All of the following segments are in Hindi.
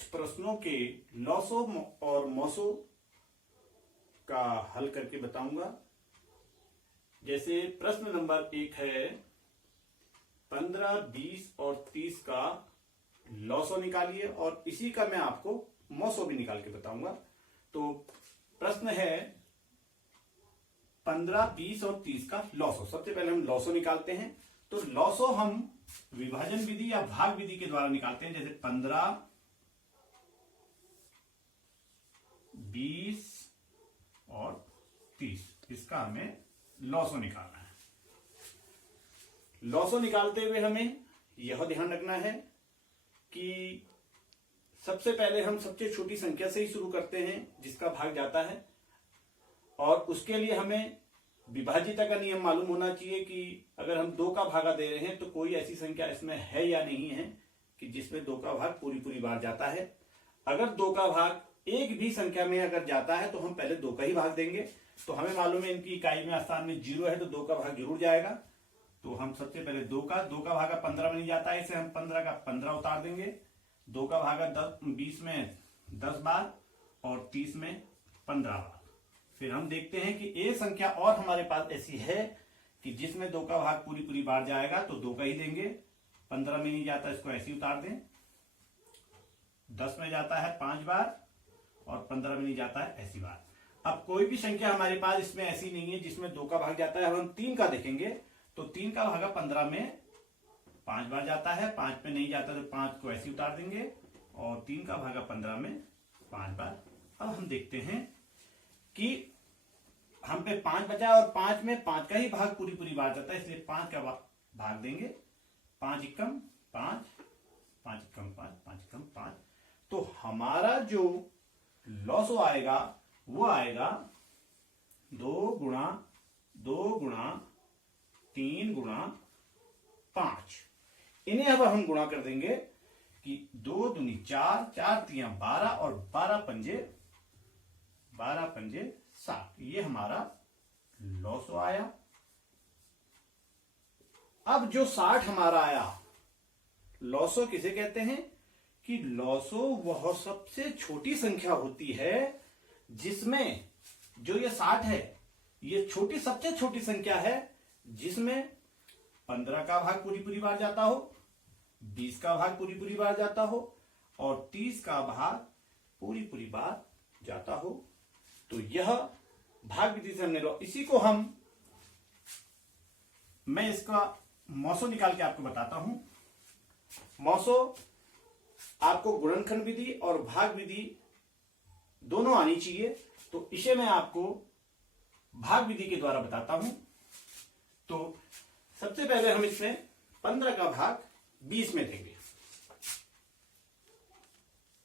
कुछ प्रश्नों के लॉसो और मॉसो का हल करके बताऊंगा। जैसे प्रश्न नंबर 1 है 15, 20 और 30 का लॉसो निकालिए, और इसी का मैं आपको मॉसो भी निकाल के बताऊंगा। तो प्रश्न है 15, 20 और 30 का लॉसो। सबसे पहले हम लॉसो निकालते हैं। तो लॉसो हम विभाजन विधि या भाग विधि के द्वारा निकालते हैं। जैसे 15, 20 और 30, इसका हमें लॉसो निकालना है। लॉसो निकालते हुए हमें यह ध्यान रखना है कि सबसे पहले हम सबसे छोटी संख्या से ही शुरू करते हैं जिसका भाग जाता है, और उसके लिए हमें विभाजिता का नियम मालूम होना चाहिए कि अगर हम 2 का भागा दे रहे हैं तो कोई ऐसी संख्या इसमें है या नहीं है कि जिसमें 2 का भाग पूरी बार जाता है। अगर 2 का भाग एक भी संख्या में अगर जाता है तो हम पहले 2 का ही भाग देंगे। तो हमें मालूम है इनकी इकाई में स्थान में 0 है, तो 2 का भाग जरूर जाएगा। तो हम सबसे पहले 2 का भागा 15 में नहीं जाता है, इसे हम 15 का 15 उतार देंगे। 2 का भागा 20 में 10 बार और 30 में 15 बार। फिर हम देखते हैं कि एक संख्या और हमारे पास ऐसी है कि जिसमें 2 का भाग पूरी बार जाएगा, तो 2 का ही देंगे। 15 में नहीं जाता, इसको ऐसे ही उतार दें। 10 में जाता है 5 बार और 15 में नहीं जाता है ऐसी बार। अब कोई भी संख्या हमारे पास इसमें ऐसी नहीं है जिसमें 2 का भाग जाता है। अब हम 3 का देखेंगे, तो 3 का भागा 15 में 5 बार जाता है। 5 में नहीं जाता तो 5 को ऐसे उतार देंगे, और 3 का भागा 15 में 5 बार। अब हम देखते हैं कि हम पे 5 बचा, और 5 में 5 का ही भाग पूरी बार जाता है, इसलिए 5 का भाग देंगे। 5 एकम 5, 5 एकम 5, 5 एकम 5। तो हमारा जो लॉसो आएगा वो आएगा 2 गुणा 2 गुणा 3 गुणा 5। इन्हें अब हम गुणा कर देंगे कि 2 दूनी 4, 4 तियां 12 और 12 पंजे 7। ये हमारा लॉसो आया। अब जो 60 हमारा आया, लॉसो किसे कहते हैं कि लॉसो वह सबसे छोटी संख्या होती है जिसमें जो ये 60 है, ये सबसे छोटी संख्या है जिसमें 15 का भाग पूरी बार जाता हो, 20 का भाग पूरी बार जाता हो, और 30 का भाग पूरी बार जाता हो। तो यह भाग विधि से हमने इसी को मैं इसका मॉसो निकाल के आपको बताता हूं। मॉसो आपको गुणनखंड विधि और भाग विधि दोनों आनी चाहिए, तो इसे मैं आपको भाग विधि के द्वारा बताता हूं। तो सबसे पहले हम इसमें 15 का भाग 20 में देंगे।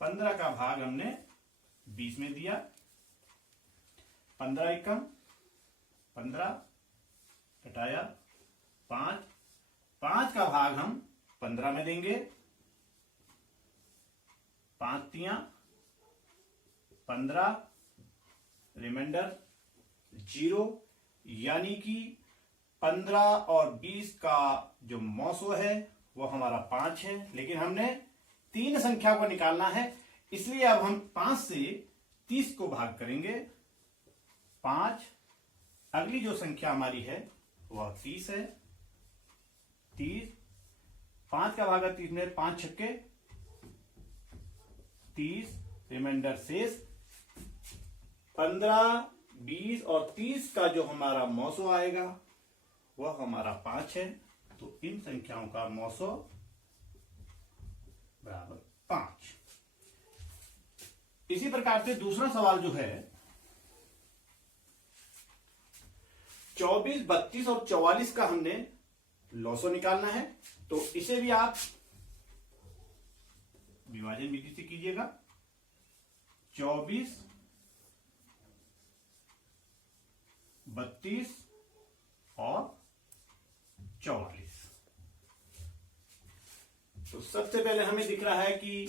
15 का भाग हमने 20 में दिया। 15 एकम 15 घटाया 5, 5 का भाग हम 15 में देंगे। 5 तियां 15, रिमाइंडर 0, यानी कि 15 और 20 का जो मॉसो है वो हमारा 5 है। लेकिन हमने 3 संख्या को निकालना है, इसलिए अब हम 5 से 30 को भाग करेंगे। 5, अगली जो संख्या हमारी है वह 30 है। 30, 5 का भागा 30 में 5 छक्के 30, रिमाइंडर शेष। 15, 20 और 30 का जो हमारा मॉसो आएगा वह हमारा 5 है। तो इन संख्याओं का मॉसो बराबर 5। इसी प्रकार से दूसरा सवाल जो है 24, 32 और 44 का हमने लॉसो निकालना है। तो इसे भी आप विभाजन विधि से कीजिएगा। 24, 32 और 44। तो सबसे पहले हमें दिख रहा है कि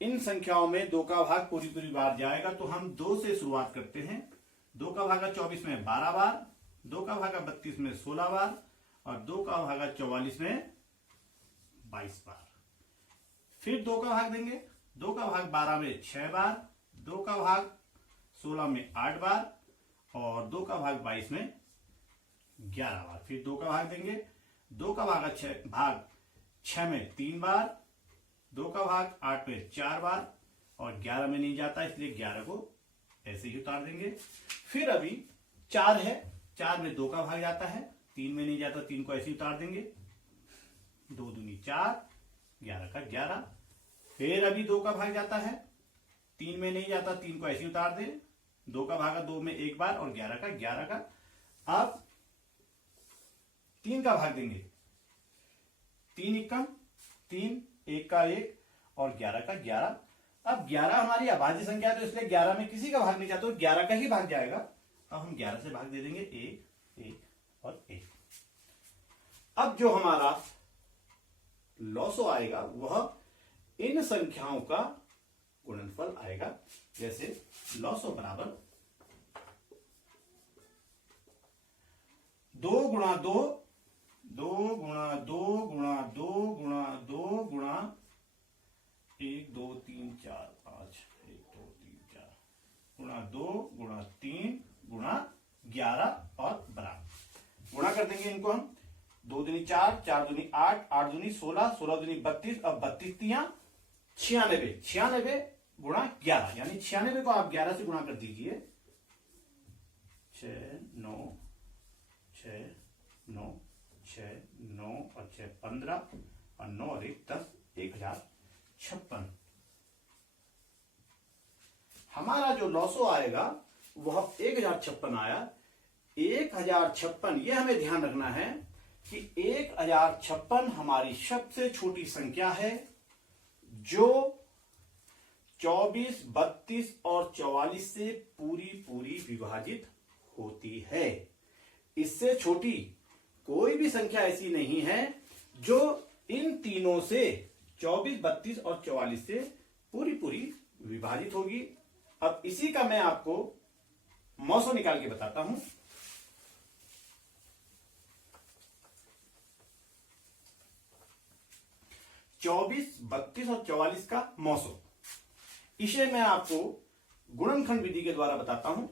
इन संख्याओं में 2 का भाग पूरी बार जाएगा, तो हम 2 से शुरुआत करते हैं। 2 का भागा 24 में 12 बार, 2 का भागा 32 में 16 बार, और 2 का भागा 44 में 22 बार। फिर 2 का भाग देंगे 2 का भाग 12 में 6 बार, 2 का भाग 16 में 8 बार और 2 का भाग 22 में 11 बार। फिर 2 का भाग देंगे, 2 का भाग 6 में 3 बार, 2 का भाग 8 में 4 बार और 11 में नहीं जाता, इसलिए 11 को ऐसे ही उतार देंगे। फिर अभी 4 है, 4 में 2 का भाग जाता है, 3 में नहीं जाता, 3 को ऐसे ही उतार देंगे। 2 दूनी 4, 11 का 11। फिर अभी 2 का भाग जाता है, 3 में नहीं जाता, 3 को ऐसे ही उतार दे। 2 का भागा 2 में 1 बार और 11 का 11 का। अब 3 का भाग देंगे, 3 एकम 3, 1 का 1 और 11 का 11। अब 11 हमारी अभाज्य संख्या है तो इसलिए 11 में किसी का भाग नहीं जाता, तो 11 का ही भाग जाएगा। अब हम 11 से भाग दे देंगे 1, 1 और 1। अब जो हमारा लॉसो आएगा वह इन संख्याओं का गुणनफल आएगा। जैसे लॉसो बराबर 2 गुणा 2, 2 गुणा 2 गुणा 2 गुणा 2 गुणा 1 2 3 4 5 1 2 3 4 गुणा 2 गुणा 3 गुणा 11 और बराबर। गुणा कर देंगे इनको हम, 2 दूनी 4, 4 दूनी 8, 8 दूनी 16, 16 दूनी 32, अब 32 तियां 96, 96 गुणा 11, यानी 96 को आप 11 से गुणा कर दीजिए। 6 9 6 9 6 9 और 6 15 और 9 और 1 10, 1056। हमारा जो लॉसो आएगा वह 1056 आया। 1056, यह हमें ध्यान रखना है कि 1056 हमारी सबसे छोटी संख्या है जो 24, 32 और 44 से पूरी विभाजित होती है। इससे छोटी कोई भी संख्या ऐसी नहीं है जो इन तीनों से 24, 32 और 44 से पूरी विभाजित होगी। अब इसी का मैं आपको मौसो निकाल के बताता हूं। चौबीस, 32 और 44 का मौसो, इसे मैं आपको गुणनखंड विधि के द्वारा बताता हूं।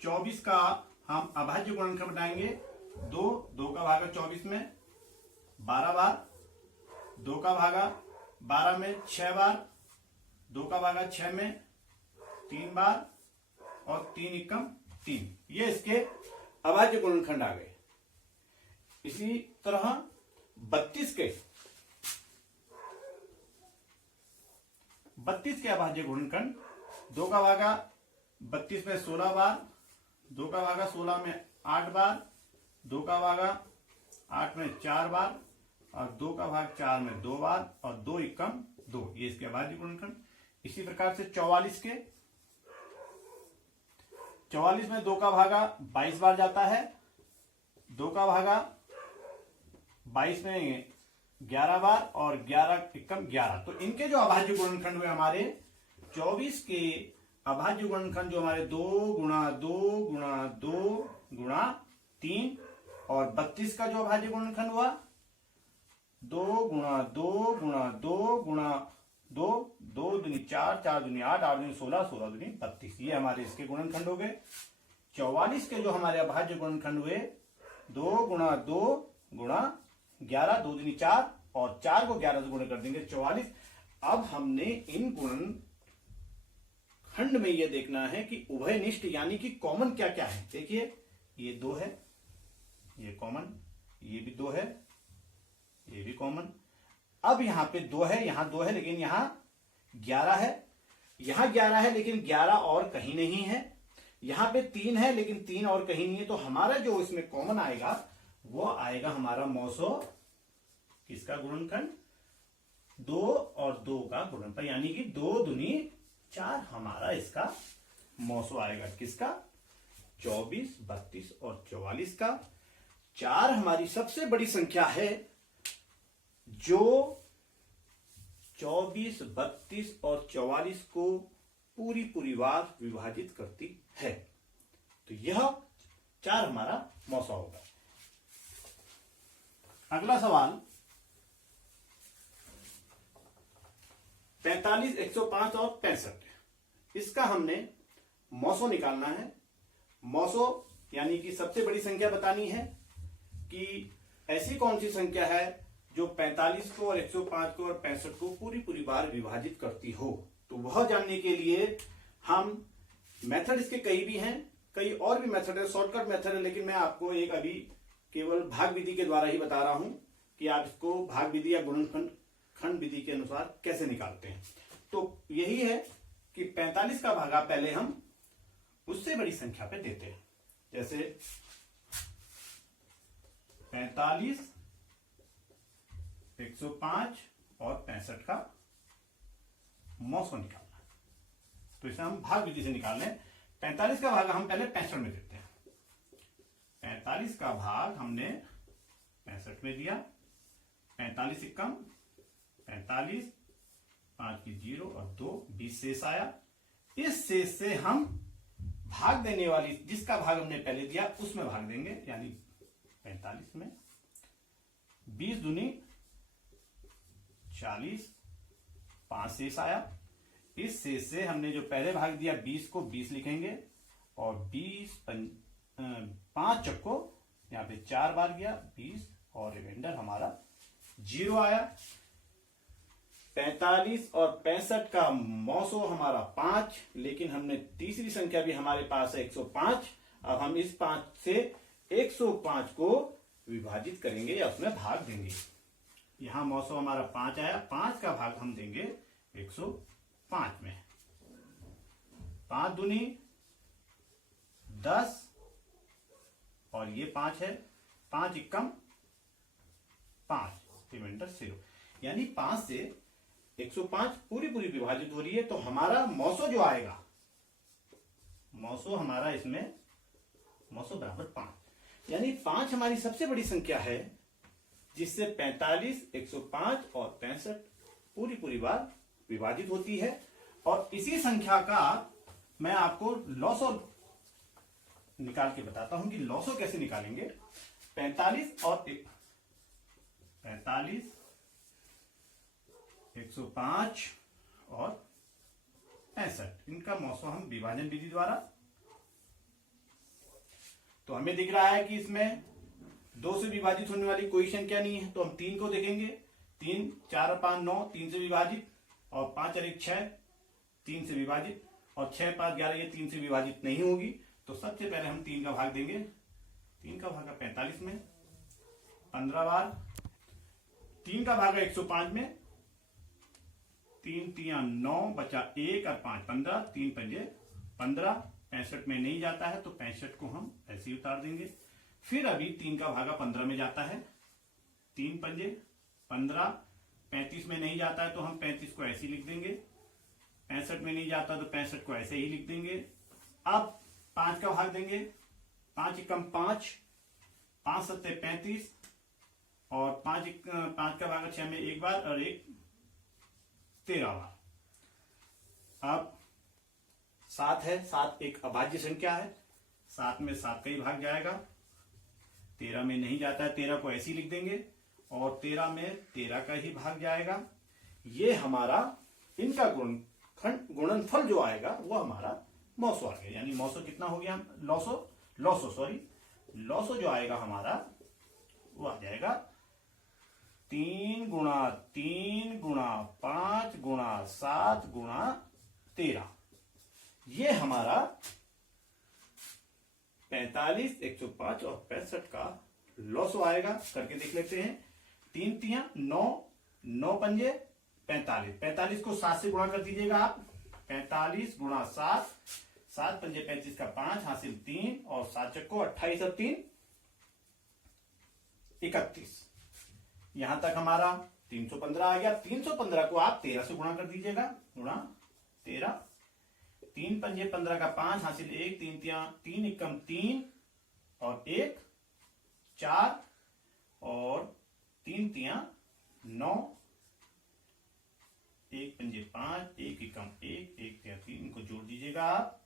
24 का हम अभाज्य गुणनखंड बनाएंगे। 2 का भागा 24 में 12 बार, 2 का भागा 12 में 6 बार, 2 का भागा 6 में 3 बार और 3 एकम 3। ये इसके अभाज्य गुणनखंड आ गए। इसी तरह 32 के अभाज्य गुणनखंड, 2 का भागा 32 में 16 बार, 2 का भागा 16 में 8 बार, 2 का भागा 8 में 4 बार और 2 का भाग 4 में 2 बार और 2 एकम 2, ये इसके अभाज्य गुणनखंड। इसी प्रकार से 44 में 2 का भागा 22 बार जाता है, 2 का भागा 22 में 11 बार और 11 एकम 11। तो इनके जो अभाज्य गुणनखंड हुए हमारे 24 के अभाज्य गुणनखंड जो हमारे 2 गुणा 2 गुणा 2 गुणा 3 और 32 का जो अभाज्य गुणनखंड हुआ 2 गुणा 2 गुणा 2 गुणा 2, 2 दूनी 4, 4 दूनी 8, 8 दूनी 16, 16 दूनी 32, ये हमारे इसके गुणनखंड हो गए। 44 के जो हमारे अभाज्य गुणनखंड हुए 2 गुणा 2 गुणा 11, 2 दूनी 4 और 4 को 11 से गुणा कर देंगे 44। अब हमने इन गुणनखंड में यह देखना है कि उभयनिष्ठ यानी कि कॉमन क्या क्या है। देखिए ये 2 है, ये कॉमन, ये भी 2 है, ये भी कॉमन। अब यहां पे 2 है, यहां 2 है लेकिन यहां 11 है, यहां 11 है लेकिन 11 और कहीं नहीं है, यहां पे 3 है लेकिन 3 और कहीं नहीं है। तो हमारा जो इसमें कॉमन आएगा वो आएगा हमारा मौसो किसका गुणनखंड, 2 और 2 का गुणनफल, यानी कि 2 दूनी 4 हमारा इसका मौसो आएगा। किसका, 24, 32 और 44 का। 4 हमारी सबसे बड़ी संख्या है जो 24, 32 और 44 को पूरी बार विभाजित करती है। तो यह 4 हमारा मौसा होगा। अगला सवाल, 45, 105 और 65, इसका हमने मौसो निकालना है। मौसो यानी कि सबसे बड़ी संख्या बतानी है कि ऐसी कौन सी संख्या है जो 45 को और 105 को और 65 को पूरी पूरी बार विभाजित करती हो। तो वह जानने के लिए हम मेथड, इसके कई भी हैं, कई और भी मेथड है, शॉर्टकट मेथड है, लेकिन मैं आपको एक अभी केवल भाग विधि के द्वारा ही बता रहा हूं कि आप इसको भाग विधि या गुणनखंड विधि के अनुसार कैसे निकालते हैं। तो यही है कि 45 का भागा पहले हम उससे बड़ी संख्या पे देते हैं। जैसे 45, 105 और 65 का मौसो निकालना है। तो इसे हम भाग विधि से निकाल लें। 45 का भाग हम पहले 65 में देते हैं। 45 का भाग हमने 65 में दिया। 45 से कम 45, 5 की 0 और 2, 20 शेष आया। इस शेष से हम भाग देने वाली, जिसका भाग हमने पहले दिया उसमें भाग देंगे, यानी 45 में 20 दूनी 40, 5 शेष आया। इस शेष से हमने जो पहले भाग दिया 20 को 20 लिखेंगे और 5 चक्को यहां पे 4 बार गया 20 और रिमाइंडर हमारा 0 आया। 45 और 65 का मौसो हमारा 5, लेकिन हमने तीसरी संख्या भी हमारे पास है 105। अब हम इस 5 से 105 को विभाजित करेंगे या उसमें भाग देंगे। यहां मौसो हमारा 5 आया, 5 का भाग हम देंगे 105 में। 5 दूनी 10 और ये 5 है, 5 एकम 5, रिमाइंडर 0, यानी 5 से 105 पूरी पूरी विभाजित हो रही है। तो हमारा मौसो जो आएगा, मौसो हमारा इसमें मौसो बराबर 5, यानी 5 हमारी सबसे बड़ी संख्या है जिससे 45, 105 और 65 पूरी पूरी बार विभाजित होती है। और इसी संख्या का मैं आपको लॉसो निकाल के बताता हूं कि लॉसो कैसे निकालेंगे। 45, 105 और 65, इनका मौसो हम विभाजन विधि द्वारा, तो हमें दिख रहा है कि इसमें 2 से विभाजित होने वाली कोई संख्या नहीं है, तो हम 3 को देखेंगे। 3, 4 और 5 9, 3 से विभाजित, और 5 और 1 6, 3 से विभाजित, और 6 5 11 ये 3 से विभाजित नहीं होगी। तो सबसे पहले हम 3 का भाग देंगे। 3 का भाग 45 में 15 बार। 3 का भाग 105 में 3 3 9 बचा 1 और 5 15, 3 पंजे 15। 65 में नहीं जाता है तो 65 को हम ऐसे ही उतार देंगे। फिर अभी 3 का भागा 15 में जाता है, 3 पंजे 15। 35 में नहीं जाता है तो हम 35 को ऐसे ही लिख देंगे। 65 में नहीं जाता तो 65 को ऐसे ही लिख देंगे। अब 5 का भाग देंगे। 5 एकम 5, 5 सत्ते 35 और 5 का भाग 6 में 1 बार और 1 13 बार। अब 7 है, 7 एक अभाज्य संख्या है, 7 में 7 का ही भाग जाएगा। 13 में नहीं जाता है, 13 को ऐसे ही लिख देंगे और 13 में 13 का ही भाग जाएगा। ये हमारा इनका गुणनफल जो आएगा वो हमारा मौसो आ गया। यानी मौसो कितना हो गया, लॉसो जो आएगा हमारा वो आ जाएगा 3 गुणा 3 गुणा 5 गुणा 7 गुणा 13। ये हमारा 45, 105 और 65 का लॉसो आएगा। करके देख लेते हैं। 3 3 9, 9 पंजे 45, 45 को 7 से गुणा कर दीजिएगा आप। 45 गुणा 7, 7 पंजे 35 का 5 हासिल 3 और 7 चक्को 28 और 3 31। यहां तक हमारा 315 आ गया। 315 को आप 13 से गुणा कर दीजिएगा, गुणा 13। 3 पंजे 15 का 5 हासिल 1, 3 एकम 3 और 1 4 और 3 3 9, 1 पंजे 5, 1 एकम 1, 1 3 इनको जोड़ दीजिएगा आप।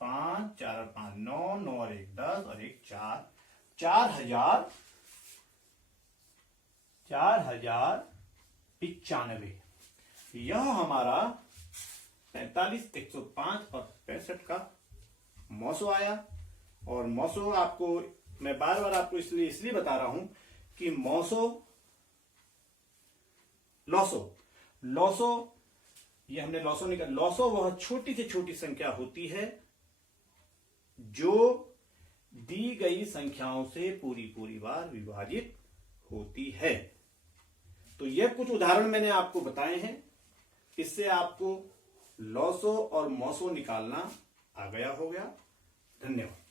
5 4 और 5 9, 9 और 1 10 और 1 4, 4095। यह हमारा 45, 105 और 65 का मौसो आया। और मौसो आपको मैं बार बार आपको इसलिए बता रहा हूं कि मौसो लॉसो ये हमने लॉसो निकाल। लॉसो वह छोटी से छोटी संख्या होती है जो दी गई संख्याओं से पूरी बार विभाजित होती है। तो ये कुछ उदाहरण मैंने आपको बताए हैं, इससे आपको लॉसो और मौसो निकालना आ गया हो गया। धन्यवाद।